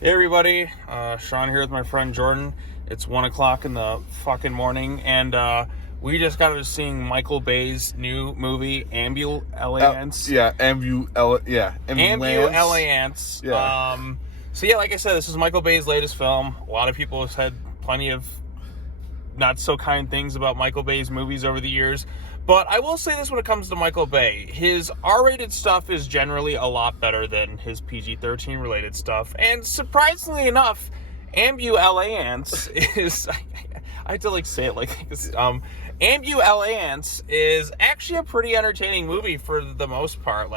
Hey everybody, Sean here with my friend Jordan. It's 1 o'clock in the fucking morning, and we just got to seeing Michael Bay's new movie, AmbuLAnce. AmbuLAnce. Yeah. So yeah, like I said, this is Michael Bay's latest film. A lot of people have said plenty of not so kind things about Michael Bay's movies over the years. But I will say this when it comes to Michael Bay. His R-rated stuff is generally a lot better than his PG-13 related stuff. And surprisingly enough, AmbuLAnce is... I had to say it like this. AmbuLAnce is actually a pretty entertaining movie for the most part.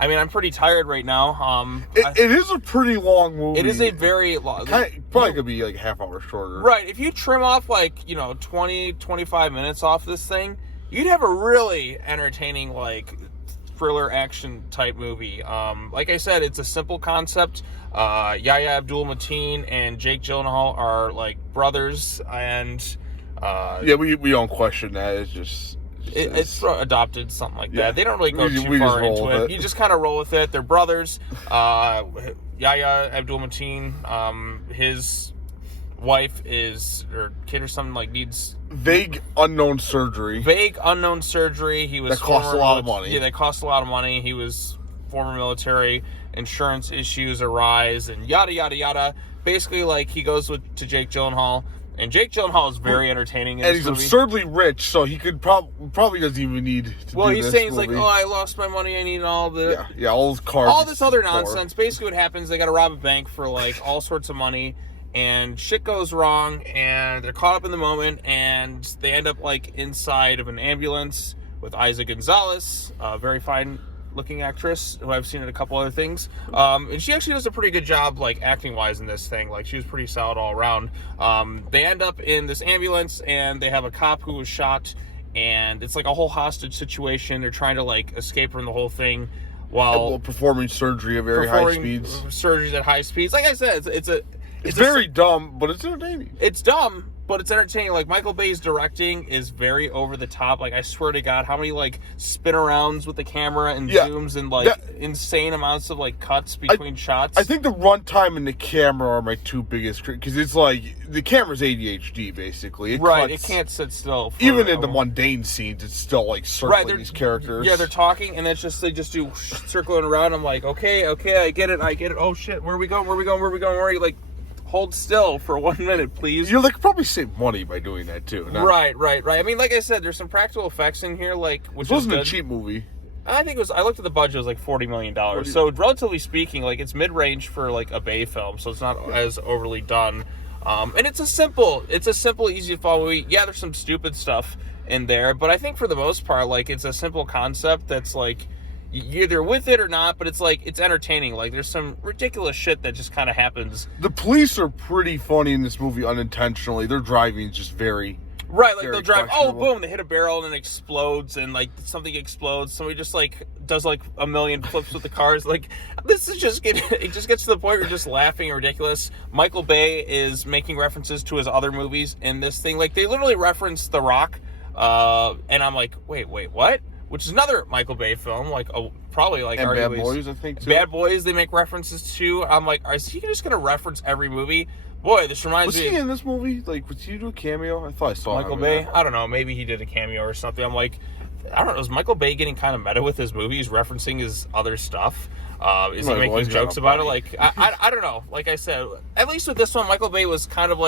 I'm pretty tired right now. It is a pretty long movie. It is a very long... Probably could be like a half hour shorter. Right. If you trim off 20, 25 minutes off this thing, you'd have a really entertaining thriller action type movie. Like I said, it's a simple concept. Yahya Abdul-Mateen and Jake Gyllenhaal are brothers, and we don't question that. It's adopted, something like that. They don't really go too far into it. You just kind of roll with it. They're brothers. Yahya Abdul-Mateen, his wife or kid or something needs vague unknown surgery. He was that costs a lot of money. Yeah, that cost a lot of money. He was former military. Insurance issues arise, and yada yada yada. Basically, he goes to Jake Gyllenhaal. And Jake Gyllenhaal is very entertaining in this movie. And he's absurdly rich, so he could probably doesn't even need to do this movie. He's saying, I lost my money, I need all the... Yeah, all those cars. All this other nonsense. Basically what happens, they got to rob a bank for, all sorts of money, and shit goes wrong, and they're caught up in the moment, and they end up, inside of an ambulance with Isa Gonzalez, a very fine looking actress who I've seen in a couple other things, and she actually does a pretty good job acting wise in this thing. She was pretty solid all around. They end up in this ambulance, and they have a cop who was shot, and it's a whole hostage situation. They're trying to escape from the whole thing while performing surgery at very high speeds. Surgeries at high speeds. Like I said, it's very dumb, but it's entertaining. It's dumb, but it's entertaining. Michael Bay's directing is very over the top. I swear to God, how many spin arounds with the camera and zooms and insane amounts of cuts between shots. I think the runtime and the camera are my two biggest because it's the camera's ADHD basically. It can't sit still. Even in the mundane scenes, it's still circling these characters. Yeah, they're talking, and it's just they just do circling around. I'm okay, I get it. Oh shit, where are we going? Where are you hold still for 1 minute, please. You probably save money by doing that too. Right. I mean, like I said, there's some practical effects in here, which wasn't a cheap movie. I think it was. I looked at the budget; it was $40 million. So, relatively speaking, it's mid-range for a Bay film, so it's not as overly done. And it's a simple, easy to follow movie. Yeah, there's some stupid stuff in there, but I think for the most part, it's a simple concept that's you're either with it or not, but it's entertaining. There's some ridiculous shit that just kind of happens. The police are pretty funny in this movie unintentionally. Their driving is just very they'll drive, boom, they hit a barrel and it explodes, and something explodes. Somebody just does a million flips with the cars. This is it just gets to the point where you're just laughing and ridiculous. Michael Bay is making references to his other movies in this thing. They literally reference The Rock, and I'm wait, what? Which is another Michael Bay film, probably and Bad Boys, I think, too. Bad Boys, they make references to. I'm is he just going to reference every movie? Boy, this reminds me... Was he in this movie? Was he do a cameo? I thought I saw Michael Bay? I don't know. Maybe he did a cameo or something. I'm I don't know. Is Michael Bay getting kind of meta with his movies, referencing his other stuff? Is he making jokes about it? I don't know. Like I said, at least with this one, Michael Bay was kind of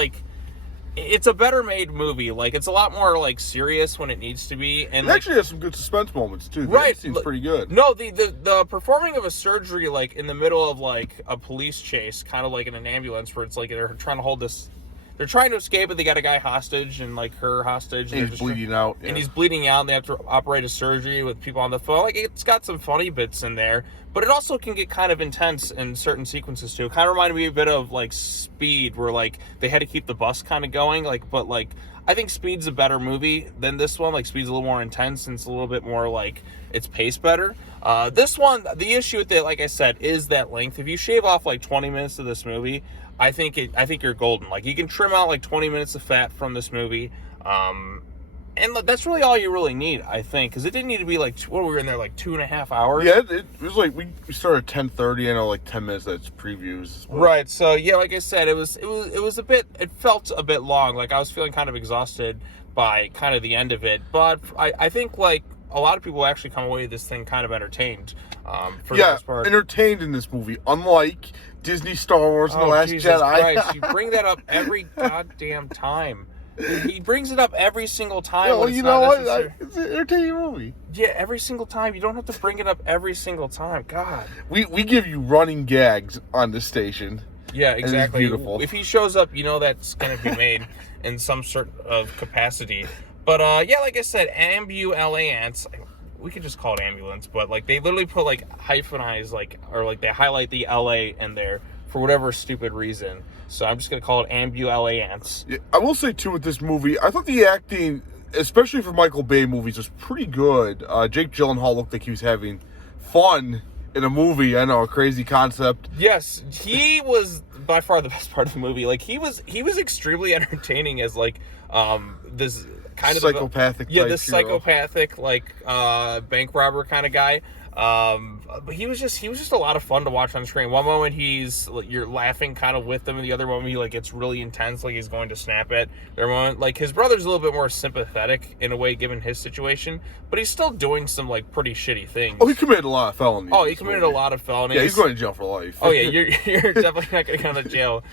it's a better made movie. It's a lot more serious when it needs to be, and it actually has some good suspense moments too. Right, seems pretty good. No, the performing of a surgery in the middle of a police chase, kind of in an ambulance, where it's they're trying to hold this. They're trying to escape, but they got a guy hostage and her hostage, and he's bleeding out. And he's bleeding out. And they have to operate a surgery with people on the phone. It's got some funny bits in there, but it also can get kind of intense in certain sequences too. It kind of reminded me a bit of Speed, where they had to keep the bus kind of going. But I think Speed's a better movie than this one. Speed's a little more intense, and it's a little bit more it's paced better. This one, the issue with it, like I said, is that length. If you shave off 20 minutes of this movie, I think you're golden. You can trim out 20 minutes of fat from this movie, And that's really all you really need, I think, because it didn't need to be like, what, we were in there like 2.5 hours? Yeah, it was like, we started at 10:30, I know, like 10 minutes, that's previews. Right, so, yeah, like I said, it was a bit, it felt a bit long, like, I was feeling kind of exhausted by kind of the end of it, but I think, like, a lot of people actually come away with this thing kind of entertained, for the most part. Entertained in this movie, unlike Disney Star Wars and The Last Jesus Jedi. Christ, you bring that up every goddamn time. He brings it up every single time. Yeah, well, when you it's know not what? necessary. It's an entertaining movie. Yeah, every single time. You don't have to bring it up every single time. God. We give you running gags on this station. Yeah, exactly. It's beautiful. If he shows up, you know that's going to be made in some sort of capacity. But, yeah, like I said, AmbuLAnce. We could just call it ambulance, but, like, they literally put, like, hyphenize, like, or, like, they highlight the LA in there for whatever stupid reason. So I'm just going to call it AmbuLAnce. Yeah, I will say, too, with this movie, I thought the acting, especially for Michael Bay movies, was pretty good. Jake Gyllenhaal looked like he was having fun in a movie. I know, a crazy concept. Yes, he was by far the best part of the movie. Like, he was extremely entertaining as, like, this kind of psychopathic this hero. psychopathic, like, bank robber kind of guy. But he was just a lot of fun to watch on screen. One moment you're laughing kind of with him, and the other moment he like gets really intense, like he's going to snap it. The other moment, like, his brother's a little bit more sympathetic in a way given his situation, but he's still doing some like pretty shitty things. Oh, he committed a lot of felonies. Oh, he committed a lot of felonies. Yeah, he's going to jail for life. Oh yeah, you're definitely not going to go to jail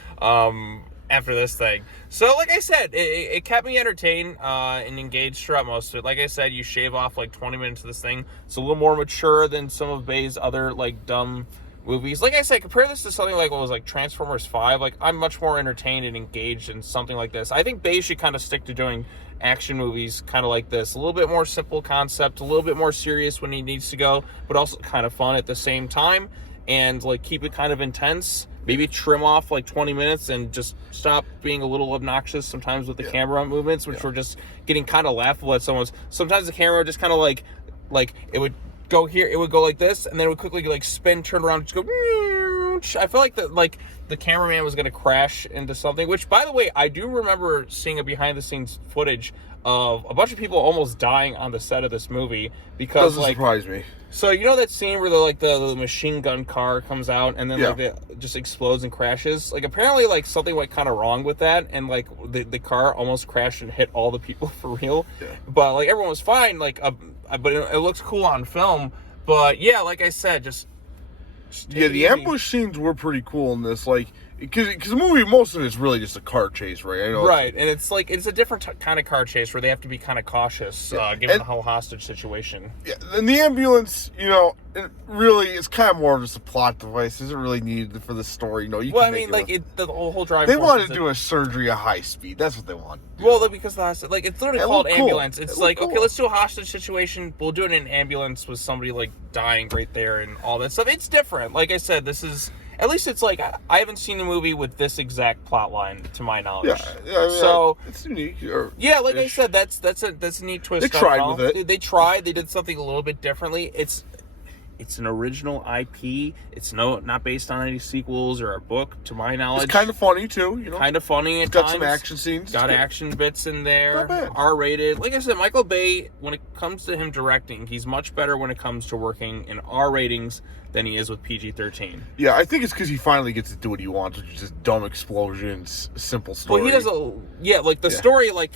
after this thing. So like I said, it kept me entertained and engaged throughout most of it. Like I said, you shave off like 20 minutes of this thing. It's a little more mature than some of Bay's other like dumb movies. Like I said, compare this to something like what was like Transformers 5. Like, I'm much more entertained and engaged in something like this. I think Bay should kind of stick to doing action movies kind of like this. A little bit more simple concept, a little bit more serious when he needs to go, but also kind of fun at the same time, and like keep it kind of intense. Maybe trim off like 20 minutes and just stop being a little obnoxious sometimes with the camera movements, which were just getting kind of laughable at someone's. Sometimes the camera just kind of like it would go here, it would go like this, and then it would quickly like spin, turn around, just go. I feel like the cameraman was going to crash into something, which, by the way, I do remember seeing a behind the scenes footage of a bunch of people almost dying on the set of this movie because doesn't surprise me. So you know that scene where the machine gun car comes out and then like it just explodes and crashes? Like, apparently like something went kind of wrong with that, and like the car almost crashed and hit all the people for real. Yeah. But like everyone was fine. Like, but it looks cool on film. But yeah, like I said, just the ambush scenes were pretty cool in this. Like, because the movie, most of it's really just a car chase, right? I know, right, and it's like it's a different kind of car chase where they have to be kind of cautious, given the whole hostage situation. Yeah, and the ambulance, you know, it really is kind of more of just a plot device. Isn't really needed for the story. You know, well, I mean, like the whole drive. They wanted to do a surgery at high speed. That's what they want. Well, because the hostage, like, it's literally called ambulance. It's like, cool. Okay, let's do a hostage situation. We'll do it in an ambulance with somebody like dying right there and all that stuff. It's different. Like I said, this is. At least it's like, I haven't seen a movie with this exact plot line, to my knowledge. Yeah, so it's unique. Like I said, that's a neat twist. They tried with it. They tried. They did something a little bit differently. It's an original IP. It's not based on any sequels or a book, to my knowledge. It's kind of funny too, you know. Kind of funny. It's got some action scenes. Got action bits in there. Not bad. R-rated. Like I said, Michael Bay, when it comes to him directing, he's much better when it comes to working in R ratings than he is with PG-13. Yeah, I think it's because he finally gets to do what he wants, which is just dumb explosions, simple story. Well, he does the story, like,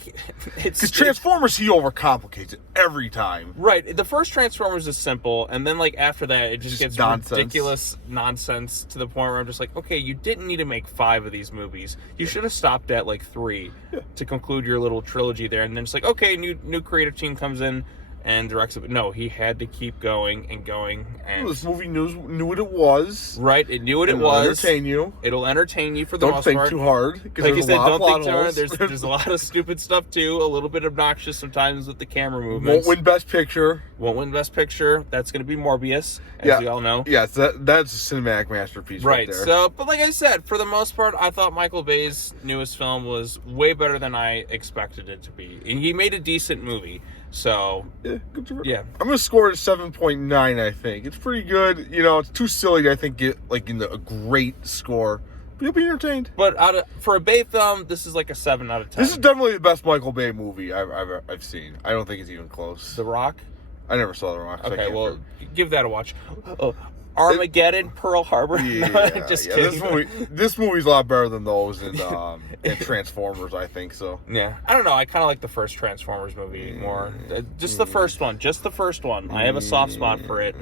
it's... Because Transformers, he overcomplicates it every time. Right. The first Transformers is simple, and then, like, after that, it just gets ridiculous nonsense to the point where I'm just like, okay, you didn't need to make 5 of these movies. You should have stopped at, like, 3 to conclude your little trilogy there, and then it's like, okay, new creative team comes in and directs it. No, he had to keep going and going. And this movie knew what it was. Right, it knew what it was. Entertain you. It'll entertain you for the most part. Don't think too hard. Like you said, don't think too hard. There's a lot of stupid stuff too. A little bit obnoxious sometimes with the camera movements. Won't win Best Picture. That's going to be Morbius, as we all know. Yes, that's a cinematic masterpiece right there. So, but like I said, for the most part, I thought Michael Bay's newest film was way better than I expected it to be. And he made a decent movie. So, I'm going to score it 7.9, I think. It's pretty good. You know, it's too silly to, I think, get, like, into a great score. You'll be entertained. But for a Bay film, this is like a 7 out of 10. This is definitely the best Michael Bay movie I've seen. I don't think it's even close. The Rock? I never saw The Rock. So Okay, well, give that a watch. Armageddon, Pearl Harbor. Just kidding. This movie's a lot better than those and Transformers, I think so. Yeah, I don't know. I kind of like the first Transformers movie more. Just the first one. Just the first one. I have a soft spot for it.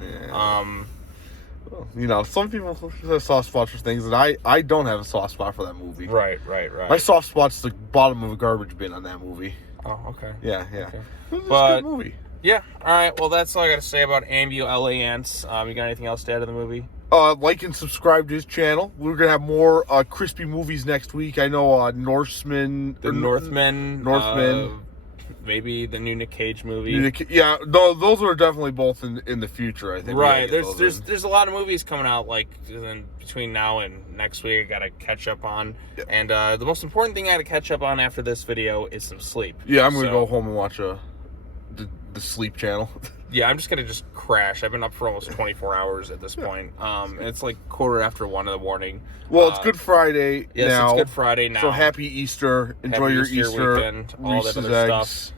You know, some people have soft spots for things, and I don't have a soft spot for that movie. Right. My soft spot's the bottom of a garbage bin on that movie. Oh, okay. Yeah. Okay. It's a good movie. Yeah. All right. Well, that's all I got to say about AmbuLAnce. You got anything else to add to the movie? Like and subscribe to his channel. We're gonna have more crispy movies next week. I know Norsemen. Maybe the new Nick Cage movie. Yeah, those are definitely both in the future, I think. Right. There's a lot of movies coming out like between now and next week. I gotta catch up on. Yeah. And the most important thing I gotta catch up on after this video is some sleep. Yeah, I'm gonna go home and watch the sleep channel. Yeah, I'm just gonna crash. I've been up for almost 24 hours at this point. And it's like 1:15 in the morning. Well, it's Good Friday now. Yes, it's Good Friday now. So happy Easter. Enjoy your Easter weekend. All that other stuff.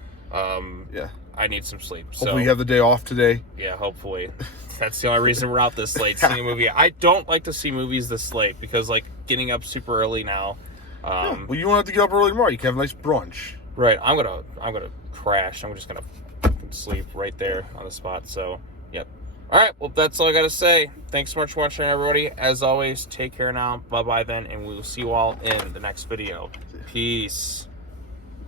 Yeah. I need some sleep. Hopefully you have the day off today. Yeah, hopefully. That's the only reason we're out this late seeing a movie. I don't like to see movies this late because like getting up super early now. Well, you don't have to get up early tomorrow. You can have a nice brunch. Right. I'm gonna crash. I'm just gonna sleep right there on the spot. So, yep. All right. Well, that's all I got to say. Thanks so much for watching, everybody. As always, take care now. Bye-bye then, and we will see you all in the next video. Peace.